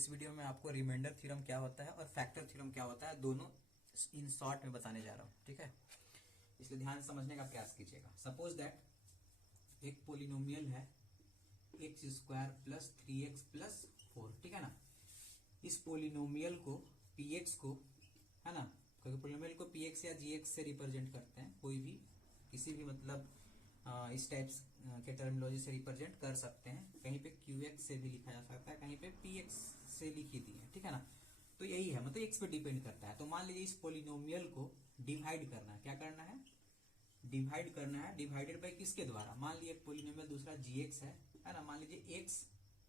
इस वीडियो में आपको रिमाइंडर थ्योरम क्या होता है और फैक्टर थ्योरम क्या होता है दोनों इन शॉर्ट में बताने जा रहा हूं, ठीक है। इसलिए ध्यान से समझने का प्रयास कीजिएगा। सपोज दैट एक पोलिनोमियल है x square plus 3x plus 4, ठीक है ना। इस पोलिनोमियल को px को, है ना, क्योंकि पोलिनोमियल को px या gx से रिप्रेजेंट करते हैं, कोई भी किसी भी मतलब इस टाइप्स के टर्मिनोलॉजी से रिप्रेजेंट कर सकते हैं। कहीं पे qx से भी लिखा जा सकता है, कहीं पे px से लिखी दी है, ठीक है ना। तो यही है, मतलब x पे डिपेंड करता है। तो मान लीजिए इस पोलिनोमियल को डिवाइड करना है। क्या करना है? डिवाइड करना है। डिवाइडेड बाई किसके द्वारा? मान लीजिए पोलिनोमियल दूसरा gx है ना। मान लीजिए x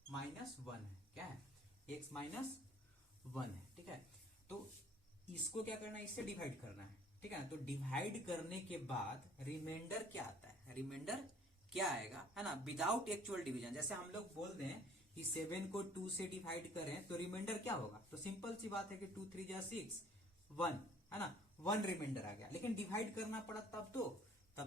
माइनस 1 है। क्या है? x माइनस 1 है, ठीक है। तो इसको क्या करना है? इससे डिवाइड करना है, ठीक है। तो डिवाइड करने के बाद रिमाइंडर क्या आता है? रिमाइंडर क्या आएगा, है ना, विदाउट एक्चुअल डिवीजन। जैसे हम लोग बोल दें कि 7 को 2 से डिवाइड करें तो रिमाइंडर क्या होगा? तो सिंपल सी बात है कि 2 3 जा 6, 1, है ना, 1 रिमाइंडर आ गया। लेकिन डिवाइड करना पड़ा तब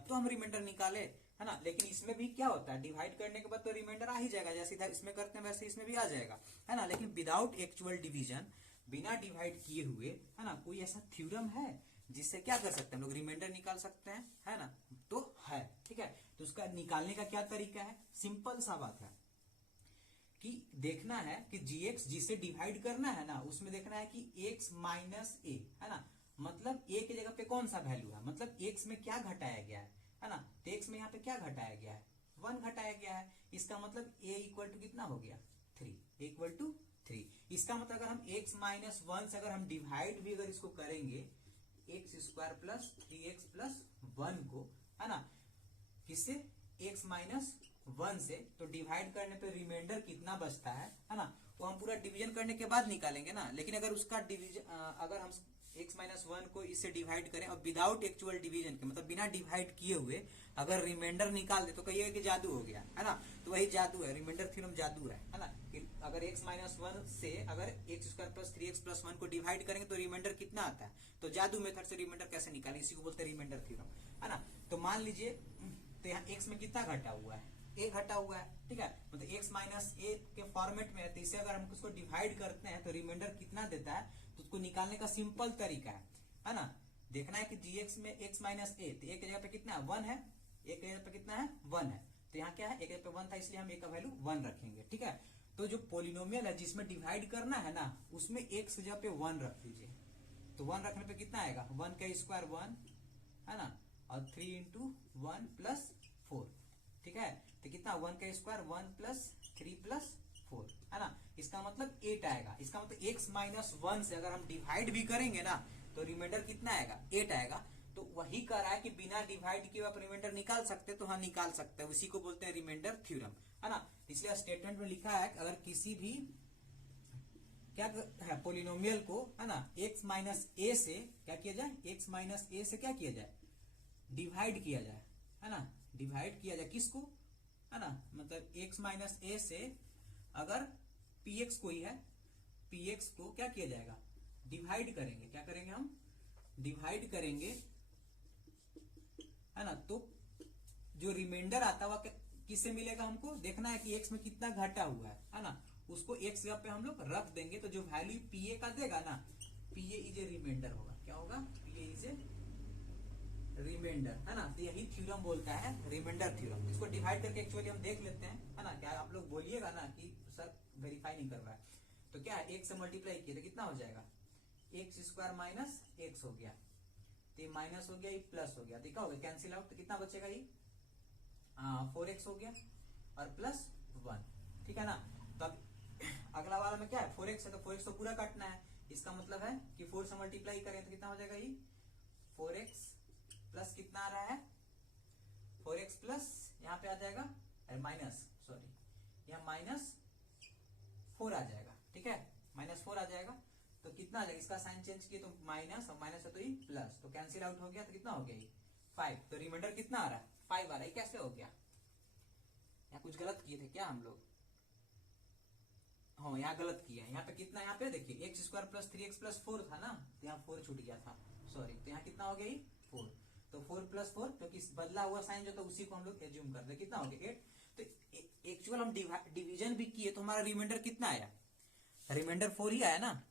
तो हम रिमाइंडर निकाले, है ना। लेकिन इसमें भी क्या होता है? डिवाइड करने के बाद तो रिमाइंडर आ ही जाएगा, जैसे इधर इसमें करते हैं वैसे इसमें भी आ जाएगा, है ना। लेकिन विदाउट एक्चुअल डिवीजन, बिना डिवाइड किए हुए, है ना, कोई ऐसा थ्योरम है जिससे क्या कर सकते हैं हम लोग? रिमाइंडर निकाल सकते हैं, है ना। तो है, ठीक है। तो उसका निकालने का क्या तरीका है? सिंपल सा बात है कि देखना है कि gx जिसे डिवाइड करना है ना, उसमें देखना है कि x माइनस ए, है ना। मतलब a की जगह पे कौन सा वैल्यू है, मतलब x में क्या घटाया गया है ना। तो x में यहाँ पे क्या घटाया गया है? 1 घटाया गया है। इसका मतलब a इक्वल टू कितना हो गया? 3, इक्वल टू 3। इसका मतलब अगर हम x माइनस 1 से अगर हम डिवाइड भी अगर इसको करेंगे, x square plus 3x plus 1 को, है ना, किससे? x माइनस 1 से, तो डिवाइड करने पे रिमाइंडर कितना बचता है ना, वो हम पूरा डिवीजन करने के बाद निकालेंगे ना। लेकिन अगर उसका डिवीजन अगर हम x माइनस 1 को इससे डिवाइड करें और विदाउट एक्चुअल डिवीजन के, मतलब बिना डिवाइड किए हुए अगर रिमाइंडर निकाल दे तो कहिएगा कि जादू हो गया, है ना। तो वही जादू है, रिमाइंडर थ्योरम जादू है ना। कि अगर x माइनस 1 से अगर x square plus 3x plus 1 को डिवाइड करेंगे तो रिमाइंडर कितना आता है। तो जादू मेथड से रिमाइंडर कैसे निकालें, इसी को बोलते हैं रिमाइंडर थ्योरम, है ना। तो मान लीजिए, तो यहाँ x में कितना घटा हुआ है? a घटा हुआ है, ठीक है। मतलब x माइनस ए के फॉर्मेट में है, तो इसे अगर हम उसको डिवाइड करते हैं तो रिमाइंडर कितना देता है, तो उसको निकालने का सिंपल तरीका है ना। देखना है कि gx में x माइनस ए, तो a की जगह पे कितना है? 1 है। a की जगह पे कितना है? 1 है। तो यहाँ क्या है? a की जगह पे 1 था, इसलिए हम a का वैल्यू 1 रखेंगे, ठीक है। तो जो पोलिनोमियल है जिसमें डिवाइड करना है ना, उसमें x की जगह पे 1 रख दीजिए। तो 1 रखने पे कितना आएगा? 1 का स्क्वायर 1, है ना, और 3 इंटू 1 प्लस 4, ठीक है। तो कितना? 1 का स्क्वायर 1 प्लस 3 प्लस 4, है ना। इसका मतलब 8 आएगा। इसका मतलब x माइनस 1 से अगर हम डिवाइड भी करेंगे ना, तो रिमाइंडर कितना आएगा? 8 आएगा। तो वही कह रहा है कि बिना डिवाइड किए आप रिमाइंडर निकाल सकते हैं, तो हाँ निकाल सकते हैं। उसी को बोलते हैं रिमाइंडर थ्योरम, है ना। इसलिए स्टेटमेंट में लिखा है कि अगर किसी भी क्या है पोलिनोमियल को, है ना, x माइनस ए से क्या किया जाए? x माइनस ए से क्या किया जाए? डिवाइड किया जाए, है ना। डिवाइड किया जाए किसको, है ना, मतलब x माइनस ए से अगर px कोई है, px को क्या किया जाएगा? डिवाइड करेंगे। क्या करेंगे हम? डिवाइड करेंगे, है ना। तो जो रिमाइंडर आता हुआ किससे मिलेगा? हमको देखना है कि x में कितना घटा हुआ है ना। उसको x जगह पे हम लोग रख देंगे, तो जो वैल्यू pa का देगा ना, pa इज ए रिमाइंडर होगा। क्या होगा? pa इज ए रिमाइंडर, है ना। तो यही थ्योरम बोलता है रिमाइंडर थ्योरम। इसको डिवाइड करके एक्चुअली हम देख लेते हैं, है ना। क्या आप लोग बोलिएगा ना कि सर वेरीफाई नहीं कर रहा है, तो क्या है? x से मल्टीप्लाई किया तो कितना हो जाएगा? एक्स स्क्वायर माइनस एक्स हो गया, तो ये माइनस हो गया, ये प्लस हो गया, तो क्या हो गया? कैंसिल आउट, तो कितना बचेगा? ये 4x हो गया और प्लस 1, ठीक है ना। तो अब अगला वाला में क्या है? 4x है, तो 4x तो पूरा काटना है। इसका मतलब है कि 4 से मल्टीप्लाई करें तो कितना हो जाएगा? ये 4x प्लस कितना आ रहा है? 4x प्लस यहाँ पे आ जाएगा माइनस, सॉरी, यहाँ माइनस 4 आ जाएगा, ठीक है। माइनस 4 आ जाएगा, तो कितना आ जाएगा? इसका साइन चेंज किए तो माइनस, और माइनस है तो ये प्लस, तो कैंसिल आउट हो गया, तो कितना हो गया? ये 5। तो रिमाइंडर कितना आ रहा है? 5 आ रहा है। कैसे हो गया? यहाँ कुछ गलत किए थे क्या हम लोग? हाँ, यहाँ गलत किया। यहाँ पे कितना? यहाँ पे देखिए x square plus 3x plus 4 था ना, तो यहाँ 4 छूट गया था, सॉरी। तो यहाँ कितना हो गया? 4। तो 4 प्लस 4, क्योंकि बदला हुआ साइन जो था उसी को हम लोग एज्यूम कर दे। कितना हो गया? 8। तो एक्चुअल हम डिवीजन भी किए तो हमारा रिमाइंडर कितना आया? रिमाइंडर 4 ही आया ना,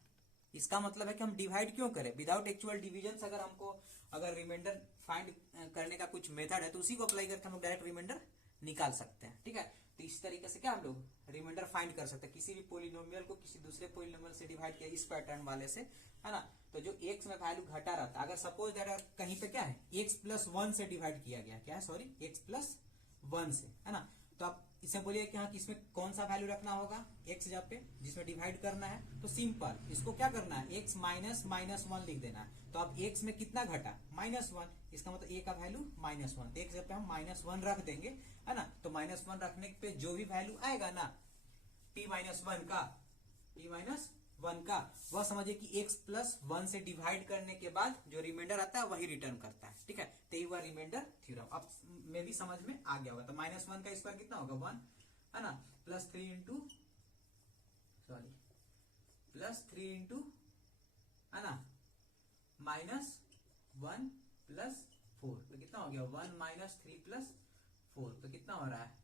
इसका मतलब है कि हम डिवाइड क्यों करें विदाउट एक्चुअल डिवीजन। अगर हमको अगर रिमाइंडर फाइंड करने का कुछ मेथड है तो उसी को अप्लाई करके हम लोग डायरेक्ट रिमाइंडर निकाल सकते हैं, ठीक है। तो इस तरीके से क्या हम लोग रिमाइंडर फाइंड कर सकते हैं, किसी भी पोलिनोमियल को किसी दूसरे पोलिनोमियल से डिवाइड किया इस पैटर्न वाले से, है ना। तो जो एक्स में वैल्यू घटा रहता है, अगर सपोज दैट कहीं पे क्या है एक्स प्लस 1 से डिवाइड किया गया, क्या है सॉरी एक्स प्लस 1 से, है ना। तो आप इसे बोलिए कि हाँ कि इसमें कौन सा वैल्यू रखना होगा एक्स जब पे जिसमें डिवाइड करना है, तो सिंपल इसको क्या करना है एक्स माइनस -1 लिख देना है। तो अब एक्स में कितना घटा -1, इसका मतलब ए का वैल्यू -1, तो एक्स जब पे हम -1 रख देंगे, है ना। तो -1 रखने पे जो भी वैल्यू आएगा ना p-1 का वह समझिए कि x प्लस 1 से डिवाइड करने के बाद जो रिमाइंडर आता है वही रिटर्न करता है, ठीक है। तो ये हुआ रिमाइंडर थ्योरम। अब में भी समझ में आ गया होगा। तो -1 का स्क्वायर कितना होगा 1, है ना, प्लस 3 इंटू है ना -1 प्लस 4, तो कितना हो गया 1 - 3 + 4, तो कितना हो रहा है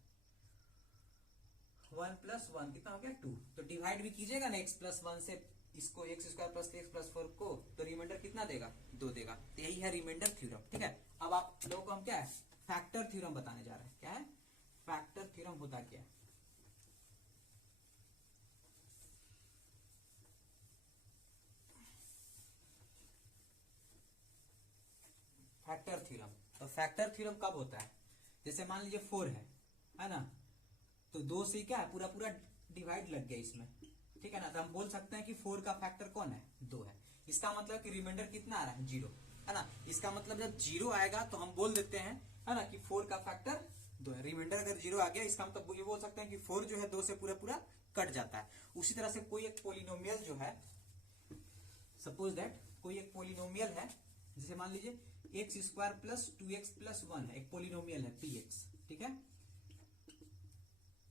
1 + 1 कितना हो गया 2। तो डिवाइड भी कीजिएगा ना x प्लस 1 से इसको x² + x + 4 को, तो रिमाइंडर कितना देगा 2 देगा। तो यही है रिमाइंडर थ्योरम, ठीक है। अब आप लोगों को हम क्या है फैक्टर थ्योरम बताने जा रहे हैं। क्या है फैक्टर थ्योरम होता क्या है। फैक्टर थ्योरम, तो फैक्टर थ्योरम कब होता है, जैसे मान लीजिए 4 है ना, तो 2 से क्या है पूरा डिवाइड लग गया इसमें, ठीक है ना। तो हम बोल सकते हैं कि 4 का फैक्टर कौन है 2 है। इसका मतलब कि रिमाइंडर कितना आ रहा है 0, है ना। इसका मतलब जब 0 आएगा तो हम बोल देते हैं, है ना, कि 4 का फैक्टर 2 है। रिमाइंडर अगर 0 आ गया इसका मतलब ये बोल सकते हैं कि 4 जो है 2 से पूरा कट जाता है। उसी तरह से कोई एक पोलिनोमियल जो है, सपोज दैट कोई एक पोलिनोमियल है, जैसे मान लीजिए x² + 2x + 1 है, एक पोलिनोमियल है px, ठीक है।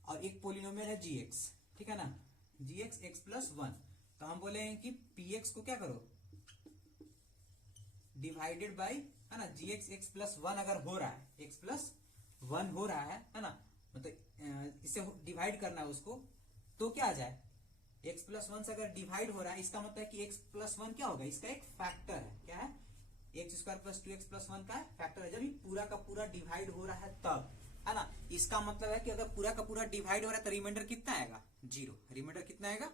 और एक पोलिनोमियल है gx, ठीक है ना, gx x + 1। तो हम बोलेंगे कि px को क्या करो डिवाइडेड बाय, है ना, gx x + 1 अगर हो रहा है x + 1 हो रहा है ना, मतलब इससे डिवाइड करना है उसको, तो क्या आ जाए x + 1 से अगर डिवाइड हो रहा है इसका मतलब है कि x + 1 क्या होगा इसका एक फैक्टर है। क्या है x² + 2x + 1 का फैक्टर है। जब ये पूरा का पूरा डिवाइड हो रहा है तब, है ना। इसका मतलब है कि अगर पूरा का पूरा डिवाइड हो रहा है तो रिमाइंडर कितना आएगा 0, रिमाइंडर कितना आएगा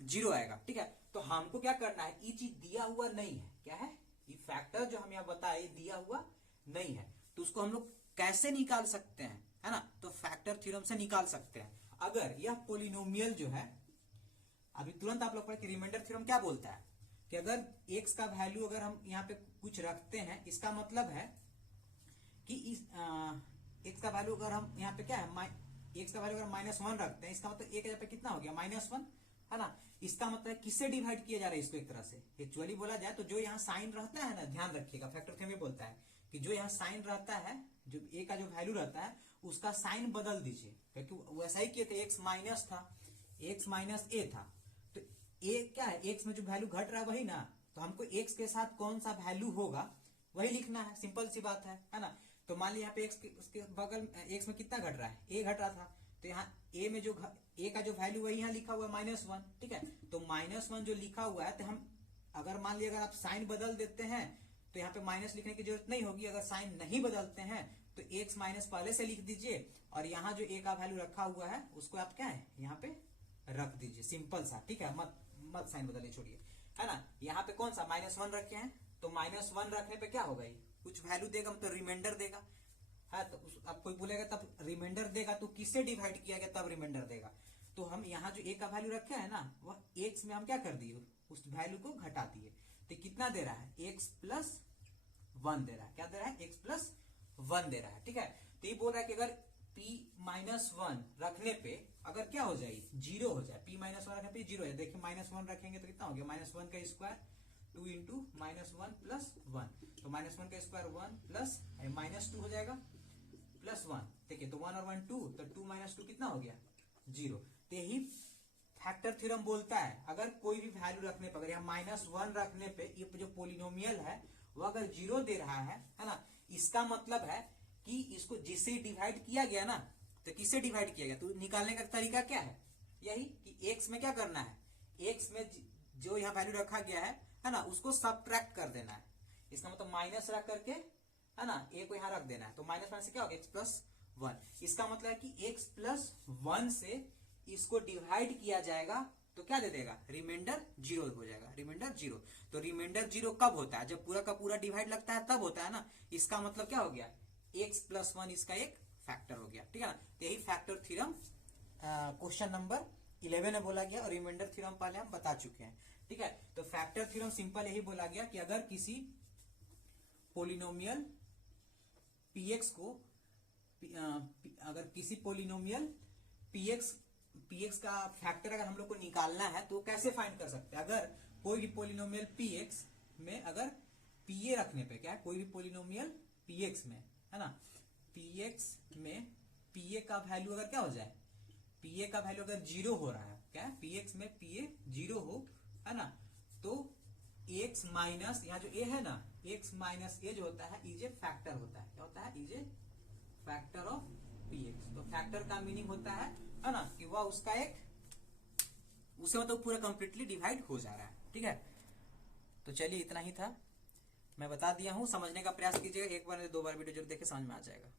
0 आएगा, ठीक है। तो हमको क्या करना है, ये चीज दिया हुआ नहीं है, क्या है ये फैक्टर जो हम यहाँ बताए दिया हुआ नहीं है, तो उसको हम लोग कैसे निकाल सकते हैं, है ना। तो फैक्टर थ्योरम से निकाल सकते हैं। अगर यह पोलिनोमियल जो है, अभी तुरंत आप लोग पढ़े कि रिमाइंडर थ्योरम क्या बोलता है कि अगर x का वैल्यू अगर हम यहाँ पे कुछ रखते हैं, इसका मतलब है कि इस x का वैल्यू अगर हम यहाँ पे क्या है x का वैल्यू अगर -1 रखते हैं, इसका मतलब a के जगह पे कितना हो गया -1, है ना। इसका मतलब किससे डिवाइड किया जा रहा है इसको, एक तरह से एक्चुअली बोला जाए तो जो यहाँ साइन रहता है ना, ध्यान रखिएगा फैक्टर थ्योरम बोलता है कि जो यहाँ साइन रहता है, जो a का जो वैल्यू रहता है उसका साइन बदल दीजिए, क्योंकि वैसा ही किए थे x माइनस था, x माइनस a था, तो a क्या है x में जो वैल्यू घट रहा है वही ना, तो हमको x के साथ कौन सा वैल्यू होगा वही लिखना है, सिंपल सी बात है ना। तो मान लिया यहाँ पे उसके बगल x में कितना घट रहा है a घट रहा था, तो यहाँ a में जो a का जो वैल्यू वही यहाँ लिखा हुआ है -1, ठीक है। तो -1 जो लिखा हुआ है, तो हम अगर मान लिया अगर आप साइन बदल देते हैं तो यहाँ पे माइनस लिखने की जरूरत नहीं होगी। अगर साइन नहीं बदलते हैं तो x माइनस पहले से लिख दीजिए, और यहाँ जो a का वैल्यू रखा हुआ है उसको आप क्या है यहाँ पे रख दीजिए, सिंपल सा, ठीक है। मत साइन बदलिए, छोड़िए, है ना। यहाँ पे कौन सा -1 रखे हैं, तो -1 रखने पे क्या होगा, कुछ वैल्यू देगा मतलब रिमाइंडर देगा, है। तो अब कोई बोलेगा तब रिमाइंडर देगा तो किससे डिवाइड किया गया तब रिमाइंडर देगा। तो हम यहाँ जो a का वैल्यू रखे है ना, वह x में हम क्या कर दिए उस वैल्यू को घटा दिए, तो कितना दे रहा है x + 1 दे रहा है। क्या दे रहा है x + 1 दे रहा है, ठीक है। तो ये बोल रहा है कि अगर p-1 रखने पे अगर क्या हो जाए 0 हो जाए, p-1 रखने पे 0 हो जाए। देखिए -1 रखेंगे तो कितना हो गया -1 का स्क्वायर 2 इंटू -1 + 1, तो -1 का स्क्वायर 1 प्लस -2 हो जाएगा +1, देखिए तो 1 और 1 2, तो 2 - 2 कितना हो गया 0। तो यही फैक्टर थ्योरम बोलता है, अगर कोई भी वैल्यू रखने पर, अगर यहाँ -1 रखने पे ये जो पोलिनोमियल है वो अगर 0 दे रहा है ना, इसका मतलब है कि इसको जिससे डिवाइड किया गया ना, तो किससे डिवाइड किया गया, तो निकालने का तरीका क्या है, यही कि x में क्या करना है एक्स में जो यहाँ वैल्यू रखा गया है ना, उसको सब्ट्रैक्ट कर देना है। इसका मतलब माइनस रख करके, है ना, ए को यहाँ रख देना है, तो माइनस माइनस से क्या होगा, एक्स प्लस वन। इसका मतलब है कि एक्स प्लस वन से इसको डिवाइड किया जाएगा तो क्या दे देगा, रिमाइंडर जीरो हो जाएगा, रिमाइंडर जीरो। तो रिमाइंडर जीरो कब होता है, जब पूरा का पूरा डिवाइड लगता है तब होता है ना। इसका मतलब क्या हो गया, एक्स प्लस वन इसका एक फैक्टर हो गया, ठीक है ना। तो यही फैक्टर थ्योरम क्वेश्चन नंबर 11 में बोला गया, और रिमाइंडर थ्योरम पहले हम बता चुके हैं, ठीक है। तो फैक्टर थ्योरम सिंपल यही बोला गया कि अगर किसी पोलिनोमियल px को अगर किसी पोलिनोमियल px का फैक्टर अगर हम लोग को निकालना है तो कैसे फाइंड कर सकते हैं। अगर कोई भी पोलिनोमियल px में अगर pa रखने पे, क्या है, कोई भी पोलिनोमियल px में, है ना, px में pa का वैल्यू अगर क्या हो जाए, pa का वैल्यू अगर जीरो हो रहा है, क्या है, px में pa जीरो हो, है ना, तो x माइनस यहाँ जो a है ना, x माइनस a जो होता है इज ए फैक्टर होता है, क्या होता है, is a factor of px। तो फैक्टर का मीनिंग होता है ना, कि वह उसका एक, उसे मतलब पूरा कंप्लीटली डिवाइड हो जा रहा है, ठीक है। तो चलिए इतना ही था, मैं बता दिया हूं, समझने का प्रयास कीजिएगा, एक बार 2 बार वीडियो जरूर देखे, समझ में आ जाएगा।